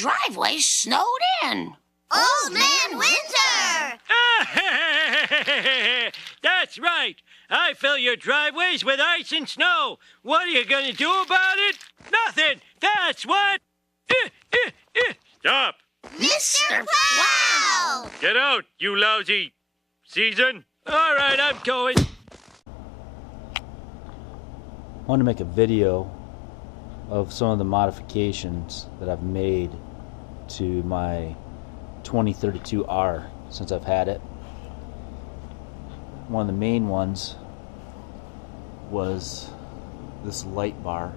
driveway's snowed in. Old Man Winter! That's right. I fill your driveways with ice and snow. What are you going to do about it? Nothing. That's what. Stop. Mr. Plow! Get out, you lousy season. All right, I'm going. I want to make a video of some of the modifications that I've made to my 2032R since I've had it. One of the main ones was this light bar.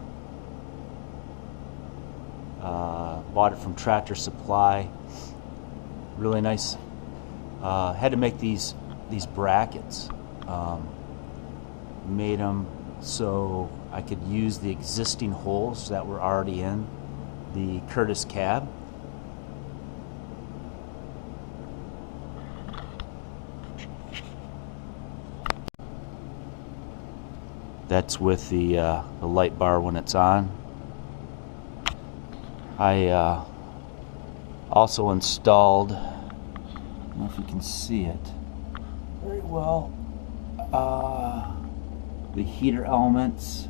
Bought it from Tractor Supply. Really nice. Had to make these brackets. Made them so I could use the existing holes that were already in the Curtis cab. That's with the light bar when it's on. I also installed, I don't know if you can see it very well, the heater elements,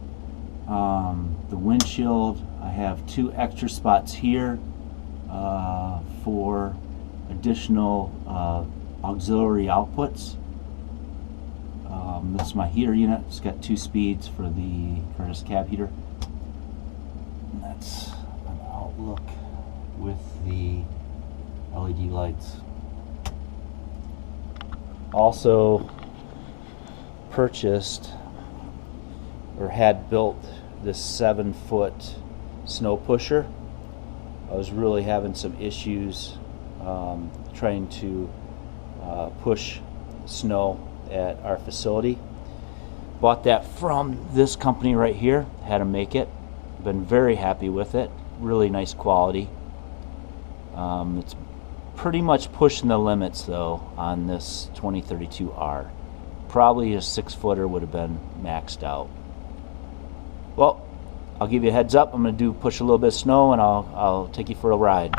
the windshield. I have 2 extra spots here for additional auxiliary outputs. This is my heater unit. It's got 2 speeds for the Curtis cab heater. And that's an outlook with the LED lights. Also purchased or had built this 7-foot snow pusher. I was really having some issues trying to push snow at our facility. Bought that from this company right here. Had to make it. Been very happy with it. Really nice quality. It's pretty much pushing the limits though on this 2032R. Probably a 6-footer would have been maxed out. Well, I'll give you a heads up. I'm going to push a little bit of snow, and I'll take you for a ride.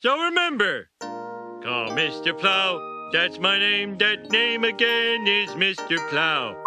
So remember, call Mr. Plow. That's my name. That name again is Mr. Plow.